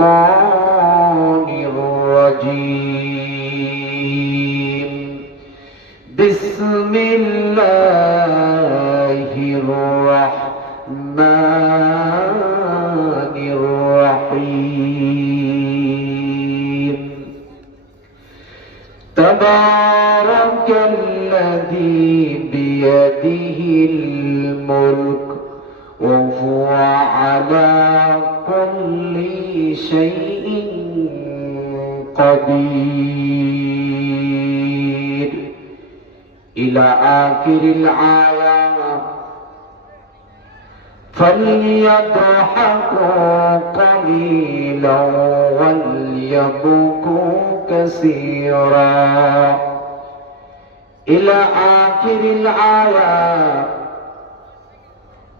الشيطان الرجيم بسم الله الرحمن الرحيم تبارك الذي بيده الملك وهو على كل شيء قدير إلى آخر الآية فليضحكوا قليلا وليبكوا كثيرا إلى آخر الآية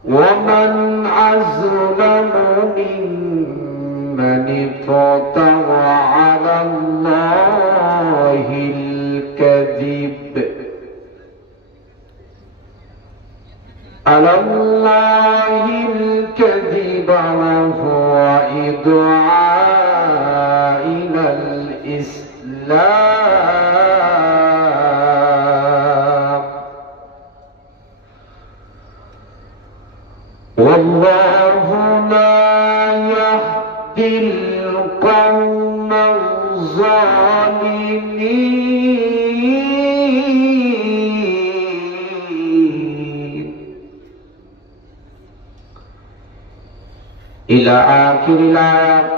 ومن أظلم ممن افترى على الله الكذب وهو يدعى إلى الإسلام والله لا يهدي القوم الظالمين إلى آخر الآية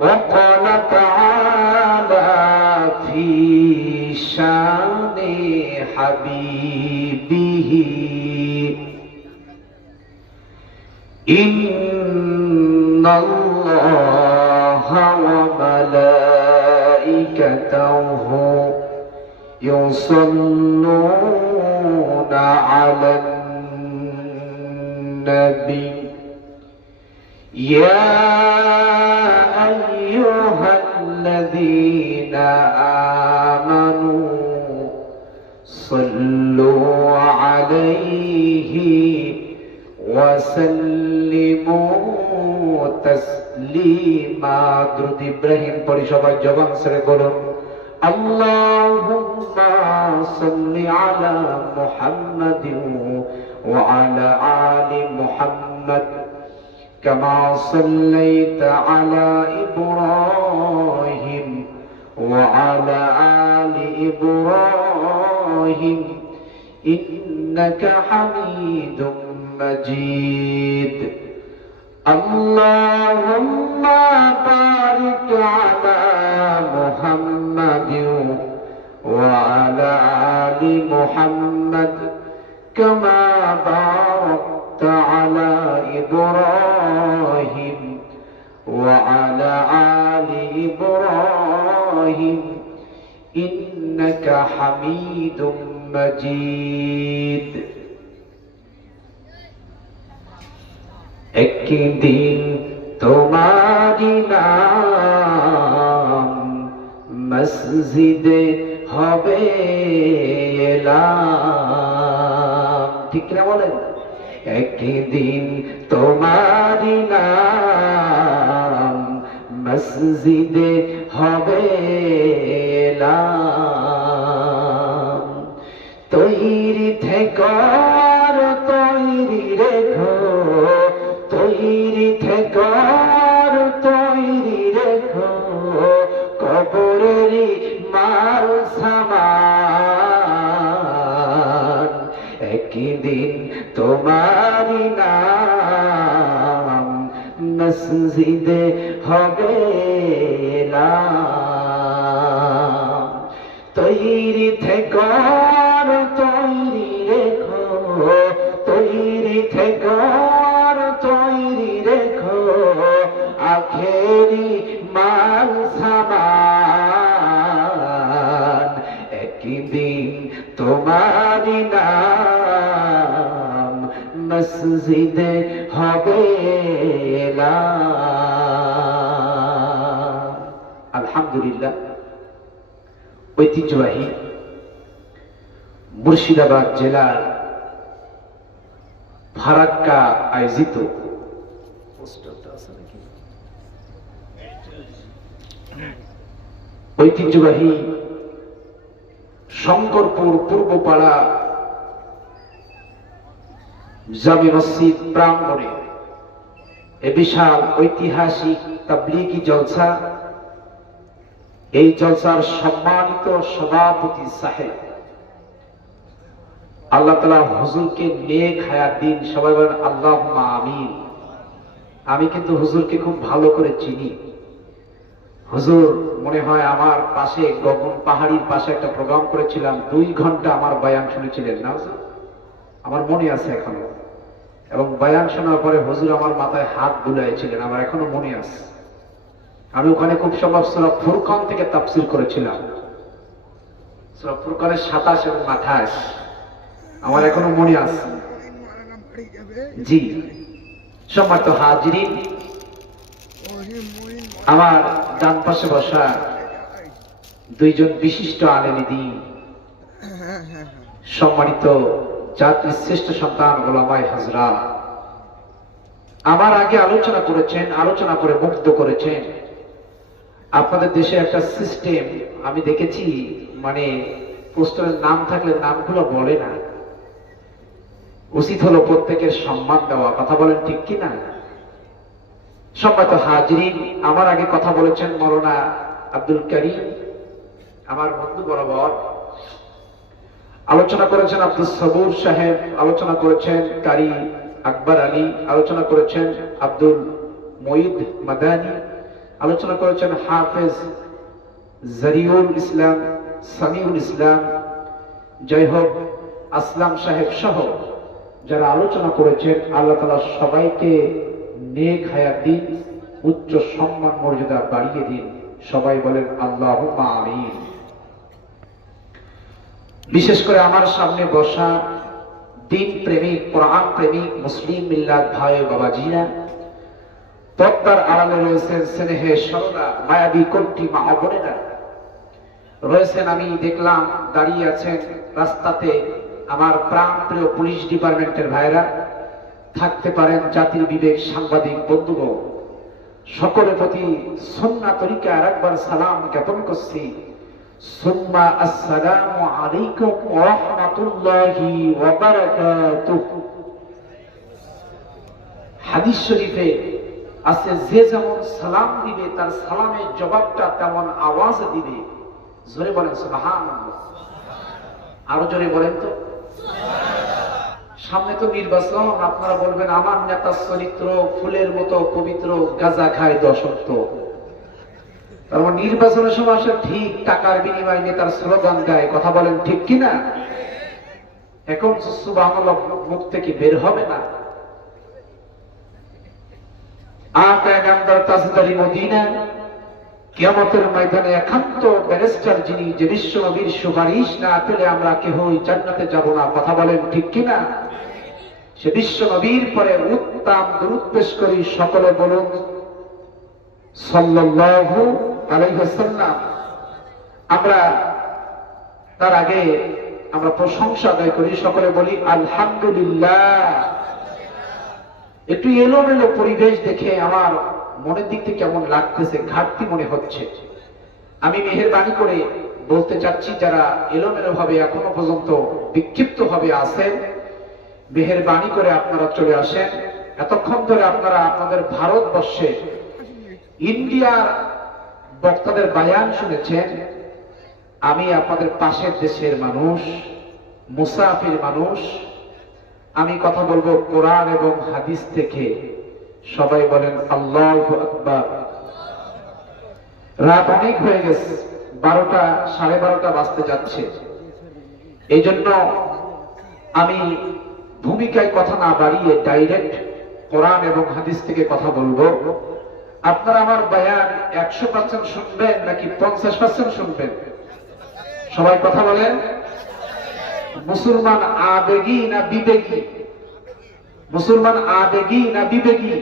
وقال تعالى في شان حبيبه إن الله وملائكته يصلون على النبي يا أيها الذين آمنوا صلوا عليه وسلموا تسليما درود إبراهيم পড়ি সবাই জবান ছেড়ে বলুন اللهم صل على محمد وعلى آل محمد كما صليت على إبراهيم وعلى آل إبراهيم إنك حميد مجيد اللهم بارك على محمد وعلى آل محمد كما باركت على إبراهيم وعلى آل إبراهيم إنك حميد مجيد একদিন তোমারি নাম মসজিদে হবে এলাম ঠিক না বলেন একদিন তোমারি নাম মসজিদে হবে এলাম তৈরি থেকো তৈরি রেখো তৈরি থেকো তৈরি রেখো কবরেরই মাল সামান একদিন তোমারি নাম মসজিদে হবে এলাম তৈরি থেকো তৈরি রেখো তৈরি থেকো তৈরি রেখো আখেরি মাল সামান একদিন তোমারি নাম মসজিদে হবে এলাম আলহামদুলিল্লাহ ফারাক্কা আয়োজিত ঐতিহ্যবাহী শঙ্করপুর পূর্বপাড়া জামে মসজিদ প্রাঙ্গণে এ বিশাল ঐতিহাসিক তাবলীগী জলসা, এই জলসার সম্মানিত সভাপতি সাহেব, আল্লাহ তাআলা হুজুরকে নেক হায়াত দিন। সবাই বলেন আল্লাহুম্মা আমিন। আমি কিন্তু হুজুরকে খুব ভালো করে চিনি। হুজুর মনে হয় আমার পাশে গগন পাহাড়ির পাশে একটা প্রোগ্রাম করেছিলাম, 2 ঘন্টা আমার বয়ান শুনেছিলেন না হুজুর? আমার মনে আছে এখনো। এবং বয়ান শোনার পরে হুজুর আমার মাথায় হাত বুলাইছিলেন, আমার এখনো মনে আছে। আমি ওখানে খুব সম্ভব সূরা ফুরকান থেকে তাফসীর করেছিলাম, সূরা ফুরকানের 27 এবং 28 আমার এখনো মনে আছে। জি, সম্মানিত হাজিরিন, আমার ডান পাশে বসা 2 জন বিশিষ্ট আলেমী দ্বীন, সম্মানিত জাতির শ্রেষ্ঠ সন্তান ওলামায়ে হযরত, আমার আগে আলোচনা করেছেন, আলোচনা করে মুক্ত করেছেন। আপনাদের দেশে একটা সিস্টেম আমি দেখেছি, মানে পোস্টারের নাম থাকলে নামগুলো বলে না। উচিত হলো প্রত্যেকের সম্মান দেওয়া। কথা বলেন ঠিক কিনা? সম্মানিত হাজিরিন, আমার আগে কথা বলেছেন মাওলানা আব্দুল করিম, আমার বন্ধু বরাবর। আলোচনা করেছেন আব্দুল সবুর সাহেব, আলোচনা করেছেন কারি আকবর আলী, আলোচনা করেছেন আব্দুল মুঈদ মাদানী, আলোচনা করেছেন হাফেজ জারিউল ইসলাম, সামিউল ইসলাম, জয় হোক আসলাম সাহেব সহ যারা আলোচনা করেছেন, আল্লাহ তাআলা সবাইকে নেক হায়াত দিন, উচ্চ সম্মান মর্যাদা বাড়িয়ে দিন। সবাই বলেন আল্লাহুম্মা আমিন। বিশেষ করে আমার সামনে বসা দিন প্রেমিক, কোরআন প্রেমিক মুসলিম মিল্লাত ভাই বাবাজিরা, পর্দার আড়ালে রয়েছেন স্নেহে সরলা মায়াবী কণ্ঠী মা বোনেরা রয়েছেন। আমি দেখলাম দাঁড়িয়ে আছেন রাস্তাতে আমার প্রাণ প্রিয় পুলিশ ডিপার্টমেন্টের ভাইরা, থাকতে পারেন জাতির বিবেক সাংবাদিক বন্ধুগণ, সকলের প্রতি সুন্নাহ তরিকা আরেকবার সালাম জ্ঞাপন করছি। সুম্মা আসসালামু আলাইকুম ওয়া রাহমাতুল্লাহি ওয়া বারাকাতুহু। হাদিস শরীফে আছে, যে যেমন সালাম দিবে তার সালামের জবাবটা তেমন আওয়াজ দিবে। জোরে বলেন সুবহানাল্লাহ। আরো জোরে বলেন তো সুবহানাল্লাহ। সামনে তো নির্বাচন, আপনারা বলবেন আমার নেতার চরিত্র ফুলের মতো পবিত্র, গাঁজা খায় দশক্ত। তার মানে নির্বাচনের সময় আসে ঠিক টাকার বিনিময়ে নেতার স্লোগান গায়। কথা বলেন ঠিক কিনা? এখন সুবহানাল্লাহ মুখ থেকে বের হবে না। কিয়ামতের ময়দানে একান্ত ব্যারিস্টার যিনি, যে বিশ্ব নবীর সুপারিশ না পেলে আমরা কেউই জান্নাতে যাব না। কথা বলেন ঠিক কিনা? সে বিশ্ব নবীর পরে উত্তম দরুদ পেশ করি, সকলে বলুন সাল্লাল্লাহু আলাইহি ওয়াসাল্লাম। আমরা তার আগে আমরা প্রশংসা আদায় করি, সকলে বলি আলহামদুলিল্লাহ। একটু এলোমেলো পরিবেশ দেখে আমার মনের দিক থেকে কেমন লাগতেছে, ঘাটতি মনে হচ্ছে। আমি মেহেরবানি করে বলতে চাচ্ছি, যারা এলোমেলো ভাবে এখনো পর্যন্ত বিক্ষিপ্ত ভাবে আছেন, মেহেরবানি করে আপনারা চলে আসেন। এতক্ষণ ধরে আপনারা আপনাদের ভারতবর্ষে ইন্ডিয়ার বক্তাদের বায়ান শুনেছেন। আমি আপনাদের পাশের দেশের মানুষ, মুসাফির মানুষ। আমি কথা বলবো কোরআন এবং হাদিস থেকে। সবাই বলেন আল্লাহু আকবার। রাত অনেক হয়ে গেছে, 12টা, 12:30 বাজতে যাচ্ছে। এই জন্য আমি ভূমিকায় কথা না বাড়িয়ে ডাইরেক্ট কোরআন এবং হাদিস থেকে কথা বলবো। আপনারা আমার বয়ান 100% শুনবেন নাকি 50% শুনবেন? সবাই কথা বলেন। মুসলমান আবেগী না বিবেকী? মুসলমান আবেগী না বিবেকী?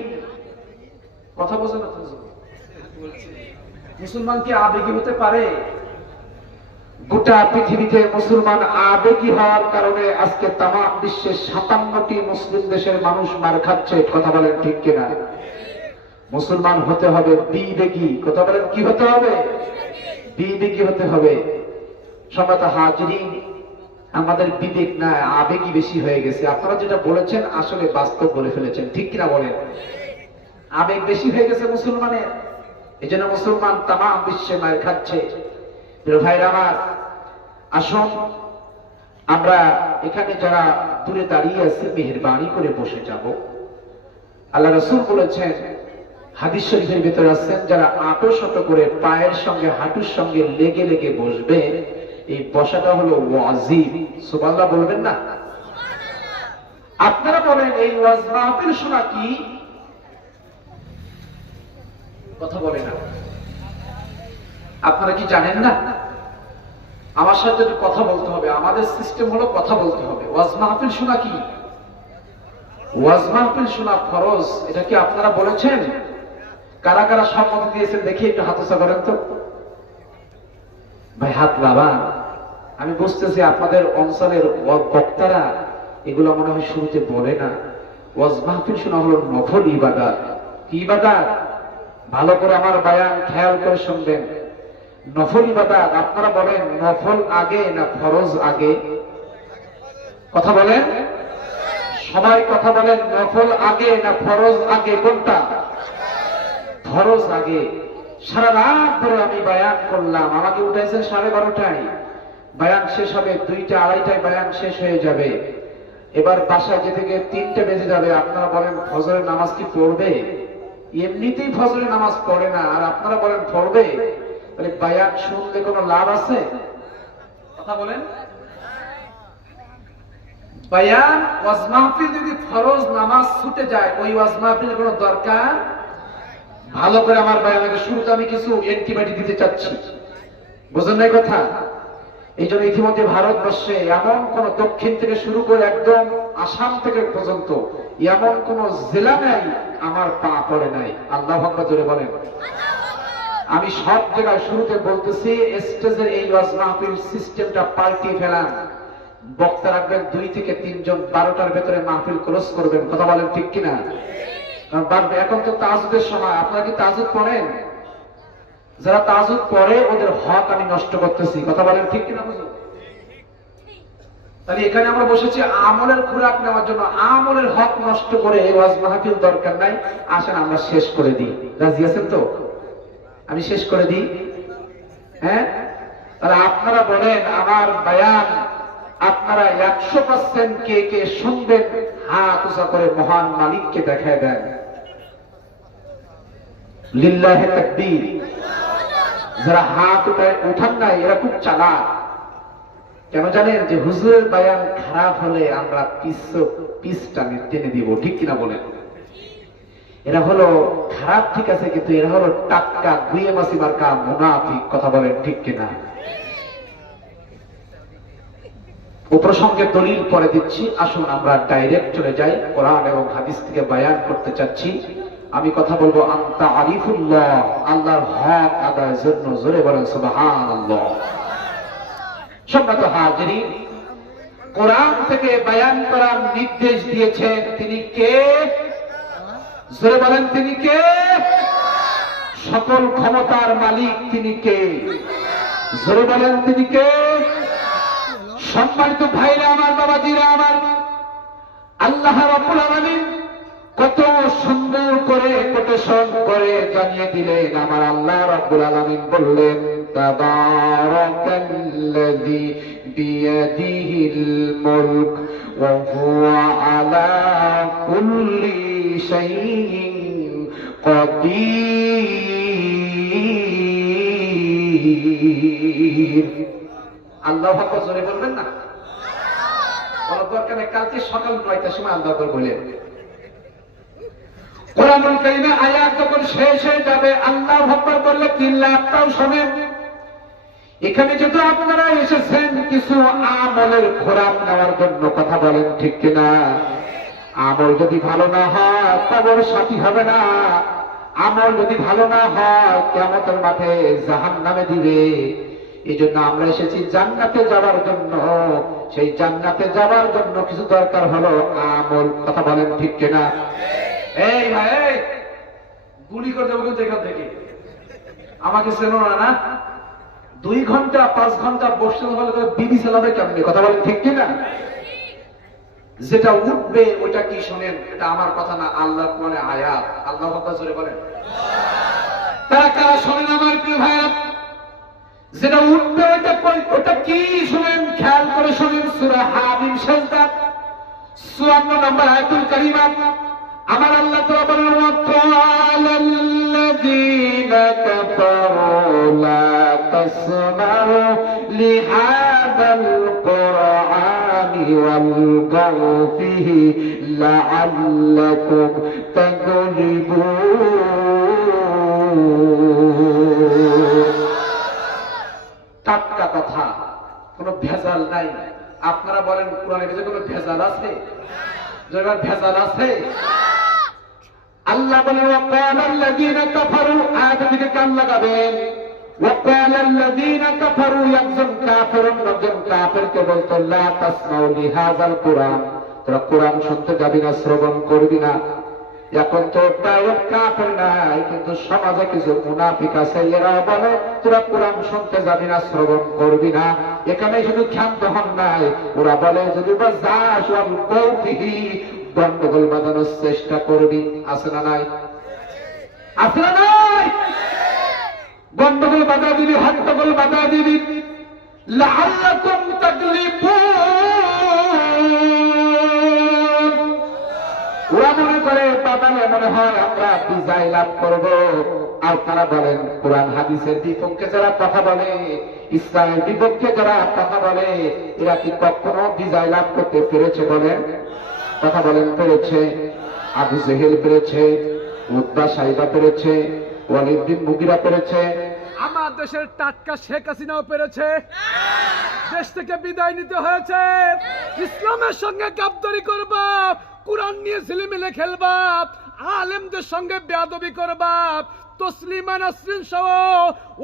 কথা বোঝেন না? মুসলমান কি আবেগী হতে পারে? গোটা পৃথিবীতে মুসলমান আবেগী হওয়ার কারণে আজকে তাম বিশ্বের 57টি মুসলিম দেশের মানুষ মার খাচ্ছে। কথা বলেন ঠিক কিনা? মুসলমান হতে হবে বিবেকী। কথা বলেন কি হতে হবে? বিবেকী হতে হবে। সম্মানিত হাজিরিন, আমাদের বিবেক না আবেগী বেশি হয়ে গেছে। আপনারা যেটা বলেছেন আসলে বাস্তব বলে ফেলেছেন, ঠিক কিনা বলেন? আবেগ বেশি হয়ে গেছে মুসলমানের, এই জন্য মুসলমান তাম বিশ্বে মার খাচ্ছে। প্রিয় ভাইরা আমার, আসুন আমরা এখানে যারা দূরে দাঁড়িয়ে আছি মেহেরবানি করে বসে যাব। আল্লাহ রাসূল বলেছেন, হাদিস শরীফের ভিতরে আছেন, যারা আঁটো শত করে পায়ের সঙ্গে হাঁটুর সঙ্গে লেগে লেগে বসবে, এই বসাটা হলো ওয়াজিব। সুবহানাল্লাহ বলবেন না? আপনারা বলেন এই ওয়াজ মাহফিল শোনা কি? কথা বলে না। আপনারা কি জানেন না? আমার সাথে কথা বলতে হবে। আমাদের সিস্টেম হলো কথা বলতে হবে। ওয়াজ মাহফিল শোনা কি? ওয়াজ মাহফিল শোনা ফরজ। এটা কি আপনারা বলেছেন? কারা কারা সম্মতি দিয়েছেন দেখি একটু হাত উঁচা করেন তো। ভাই হাত বাবা, আমি বুঝতেছি আপনাদের অঞ্চলের বক্তারা এগুলো মনে হয় শুরুতে বলে না। ওয়াজ মাহফিল শোনা হলো নফল ইবাদত। কি ইবাদত? ভালো করে আমার বয়ান খেয়াল করে শুনবেন। নফল ইবাদত। আপনারা বলেন নফল আগে না ফরজ আগে? কথা বলেন, সবাই কথা বলেন, নফল আগে না ফরজ আগে? কোনটা? ফরজ আগে। সারা রাত ধরে আমি বয়ান করলাম, আমাকে উঠাইছেন 12:30টায়, বয়ান শেষ হবে 2টা 2:30টায় বয়ান শেষ হয়ে যাবে। এবার বাসায় যেতে গিয়ে 3টে বেজে যাবে। আপনারা বলেন ফজরের নামাজ কি পড়বে? এমনিতেই ফজরের নামাজ পড়ে না, আর আপনারা বলেন পড়বে। তাহলে বয়ান শুনলে কোনো লাভ আছে? কথা বলেন। বয়ান ওয়াজ মাহফিল যদি ফরজ নামাজ ছুটে যায়, ওই ওয়াজ মাহফিলের কোনো দরকার। ভালো করে আমার বয়ানকে শুরুতে আমি কিছু অ্যান্টিবায়োটিক দিতে চাচ্ছি, বুঝেন না কথা? এই জন্য ইতিমধ্যে ভারতবর্ষে এমন কোন দক্ষিণ থেকে শুরু করে একদম আসাম থেকে পর্যন্ত এমন কোন জেলা নাই আমার পা পড়ে নাই। আল্লাহু আকবার জোরে বলেন। আমি সব জায়গায় শুরুতে বলতেছি, স্টেজের এই ওয়াজ মাহফিল সিস্টেমটা পাল্টিয়ে ফেলান। বক্তা রাখবেন 2 থেকে 3 জন, 12টার ভেতরে মাহফিল ক্লোজ করবেন। কথা বলেন ঠিক কিনা? এখন তো তাহাজ্জুদের সময়। আপনারা কি তাহাজ্জুদ পড়েন? যারা তাহাজ্জুদ পড়ে ওদের হক আমি নষ্ট করতেছি। কথা বলেন ঠিক কিনা? বুঝুন। তাহলে এখানে আমরা বসেছি আমলের খোরাক নেওয়ার জন্য। আমলের হক নষ্ট করে ওয়াজ মাহফিল দরকার নাই। আসেন আমরা শেষ করে দিই। রাজি আছেন তো? আমি শেষ করে দিই। হ্যাঁ, তাহলে আপনারা বলেন আমার বয়ান আপনারা 100% কে কে শুনবেন? হাত উঁচা করে মহান মালিককে দেখায় দেন। লিল্লাহি তাকবীর। যারা হাত উঠান নাই এরা খুব চালাক। কেন জানেন? যে হুজুরের বয়ান খারাপ হলে আমরা পিসটা টেনে দিব। ঠিক কিনা বলেন? এরা হলো খারাপ, ঠিক আছে, কিন্তু এরা হলো টাটকা গুয়ে মাসি মার্কা মুনাফিক। কথা বলেন ঠিক কিনা? ও প্রসঙ্গে দলিল পরে দিচ্ছি। আসুন আমরা ডাইরেক্ট চলে যাই। কোরআন এবং হাদিস থেকে বয়ান করতে চাচ্ছি। আমি কথা বলবো আনতা আরিফুল্লাহ, আল্লাহর হক আদায়ের জন্য। জোরে বলেন সুবহানাল্লাহ। সম্মানিত হাজিরিন, কোরআন থেকে বয়ান করার নির্দেশ দিয়েছেন তিনি কে? জোরে বলেন তিনি কে? সকল ক্ষমতার মালিক তিনি কে? জোরে বলেন তিনি কে? সম্মানিত ভাইরা আমার, বাবাজিরা আমার, আল্লাহ রাব্বুল আলামিন কত সুন্দর করে কোটেশন করে জানিয়ে দিলেন। আমার আল্লাহ রাব্বুল আলামিন বললেন, তাবারাকাল্লাযী বিয়াদিহিল মুলক ওয়া হুয়া আলা কুল্লি শাইইন কাদির। আল্লাহু আকবার জোরে বলবেন না? বলার দরকার নেই। কালকে সকাল 9টার সময় আল্লাহু আকবার বলেন। কোরআনুল কারীমে আয়াত যখন শেষ হয়ে যাবে আল্লাহু আকবার বললে 3 লাখটাও শোনেন। এখানে যেহেতু আপনারা এসেছেন কিছু আমলের খোরাক নেওয়ার জন্য। কথা বলেন ঠিক কিনা? আমল যদি ভালো না হয় কবর সাথী হবে না। আমল যদি ভালো না হয় কিয়ামতের মাঠে জাহান্নামে দিবে। এই জন্য আমরা এসেছি জান্নাতে যাওয়ার জন্য। সেই জান্নাতে যাওয়ার জন্য কিছু দরকার হলো আমল। কথা বলেন ঠিক কিনা? এই ভাই, গুলি করে দেবো কিন্তু এখান থেকে। আমাকে চেনো না? 2 ঘন্টা 5 ঘন্টা বসে হলে বিবি চালাবে কেমনি? কথা বলেন ঠিক কিনা? যেটা উঠবে ওইটা কি শোনেন, এটা আমার কথা না, আল্লাহ মানে আয়াত। আল্লাহ জোরে বলেন। তারা কারা শোনেন আমার প্রিয় ভাইরা? যেটা উঠবে ওটা কি শোনেন, খেয়াল করে শোনেন। সূরা হামিম সাজদা 54 নম্বর আয়াতুল কারীমা। আমার আল্লাহ তাআলা বলেন, ওয়াকালাল্লাযীনা কাফারু লা তাসমাউ লিহাযাল কুরআনি ওয়ালগাউ ফীহি লাআল্লাকুম তাগলিবুন। টাটকা কথা, কোনো ভেজাল নাই। আপনারা বলেন কোরআনের ভিতরে কোনো ভেজাল আছে? যেটার ভেজাল আছে? আল্লাহ বলেন, ওয়াকালাল্লাযীনা কাফারু, আয়াত থেকে কান লাগাবেন। ওয়াকালাল্লাযীনা কাফারু, একজন কাফের অন্যজন কাফেরকে বলতো, লা তাসমাউ লিহাযাল কুরআন, তোরা কোরআন শুনতে যাবি না, শ্রবণ করবি না। এখন তো ডাইরেক্ট কাফের নাই, কিন্তু সমাজে কিছু মুনাফিক আছে, এরা বলে তোরা কোরআন শুনতে যাবি না, শ্রবণ করবি না। এখানে শুধু ক্ষান্ত হন নাই, ওরা বলে যদি বা যাস গন্ডগোল বাঁধানোর চেষ্টা করবি। আছে না নাই? আছে না নাই? গন্ডগোল বাধা দিবি, হট্টগোল বাধা দিবি। লাআল্লাকুম তাগলিবুন। ওরা মনে করে বাদালে মনে হয় আমরা বিজয় লাভ করব। আর তারা বলেন কোরআন হাদিসের বিপক্ষে যারা কথা বলে, ইসলামের বিপক্ষে যারা কথা বলে, এরা কি কখনো বিজয় লাভ করতে পেরেছে? বলেন, কথা বলেন। পেরেছে? আবু জেহেল পেরেছে, উতবা সাইবা পেরেছে, ওয়ালিদ বিন মুগিরা পেরেছে। আমার দেশের টাটকা শেখ হাসিনাও পেরেছে। দেশ থেকে বিদায় নিতে হয়েছে। ইসলামের সঙ্গে গাদ্দারি করবা, কুরআন নিয়ে ঝিলিমিলে খেলবা, আলেমদের সঙ্গে বেয়াদবি করবা, তসলিমা নাসরিন সহ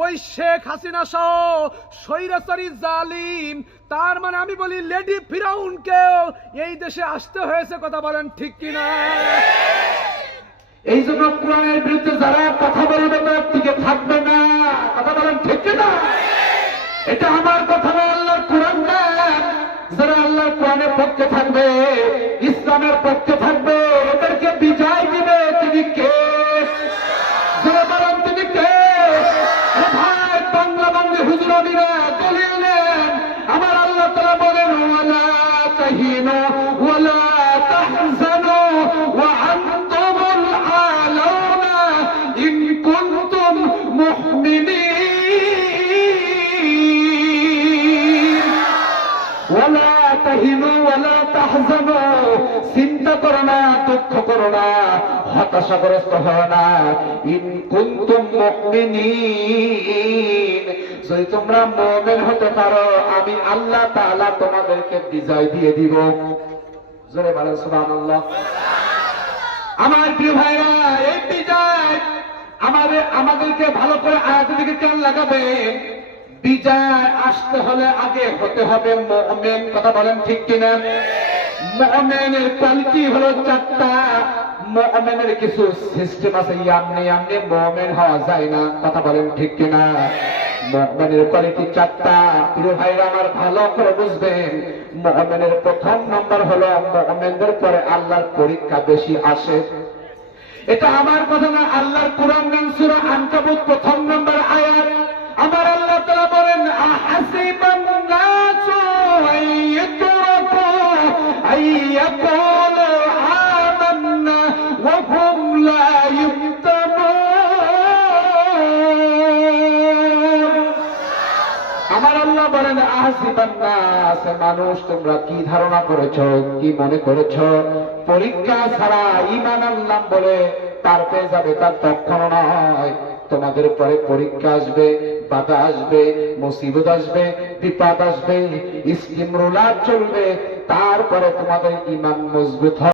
ওই শেখ হাসিনা সহ স্বৈরাচারী জালিম, তার মানে আমি বলি লেডি ফিরাউনকেও এই দেশে আসতে হয়েছে। কথা বলেন ঠিক কিনা? এই জন্য কোরআনের বিরুদ্ধে যারা কথা বলবে তার টিকে থাকবে না। কথা বলেন ঠিক কিনা? এটা আমার কথা না, আল্লাহর কোরআন না। যারা আল্লাহর কোরআনের পক্ষে থাকবে, ইসলামের পক্ষে থাকবে, এদেরকে বিজয় দিবে তিনি কে? যারা বলেন তিনি কে? ভাই, বাংলা বাংলা হুজুর আমিরা দলিল নেন। আমার আল্লাহ তাআলা বলেন, ওয়ালা তাহিনু ওয়ালা তাহজানু ওয়া আনতুমুল আলাউনা ইন কুনতুম মুমিনিন। ওয়ালা তাহিনু ওয়ালা তাহজানু, চিন্তা করো না, দুঃখ করো না, হতাশাগ্রস্ত হও না। ইন কুনতুম মুমিনিন, যদি তোমরা মুমিন হতে পারো, আমি আল্লাহ তাআলা তোমাদেরকে বিজয় দিয়ে দিব। জোরে বলেন সুবহানাল্লাহ। আমার প্রিয় ভাইরা, এই বিজয় আমাদেরকে ভালো করে আয়াত থেকে কান লাগাবে। বিজয় আসতে হলে আগে হতে হবে মুমিন। কথা বলেন ঠিক কিনা? মুমিনের কোয়ালিটি হলো 4টা। মুমিনের কিছু সিস্টেম আছে, এমনি মুমিন হওয়া যায় না। কথা বলেন ঠিক কিনা? মুমিনের কোয়ালিটি 4টা। প্রিয় ভাইরা আমার, ভালো করে বুঝবেন। মুমিনের প্রথম নম্বর হলো, মুমিনদের পরে আল্লাহর পরীক্ষা বেশি আসে। এটা আমার কথা না, আল্লাহর কোরআন সূরা আনকাবুত 1 নম্বর আয়াত। আমার আল্লাহ তাআলা বলেন, আহাসিবান নাসু আইয়ুতরাকু আইয়াকুলু আমান্না ওয়া হুম লা ইফতানুন। আমার আল্লাহ বলেন, আহাসিবান নাস, মানুষ তোমরা কি ধারণা করেছো, কি মনে করেছো পরীক্ষা ছাড়া ঈমান আনলাম বলে পার পেয়ে যাবে? তার কখনো নয়। তোমাদের পরে পরীক্ষা আসবে, বাধা আসবে, মুসিবত আসবে, বিপদ আসবে, ইস্তিমরুলাত চলবে, তারপরে তোমাদের ঈমান মজবুত হবে।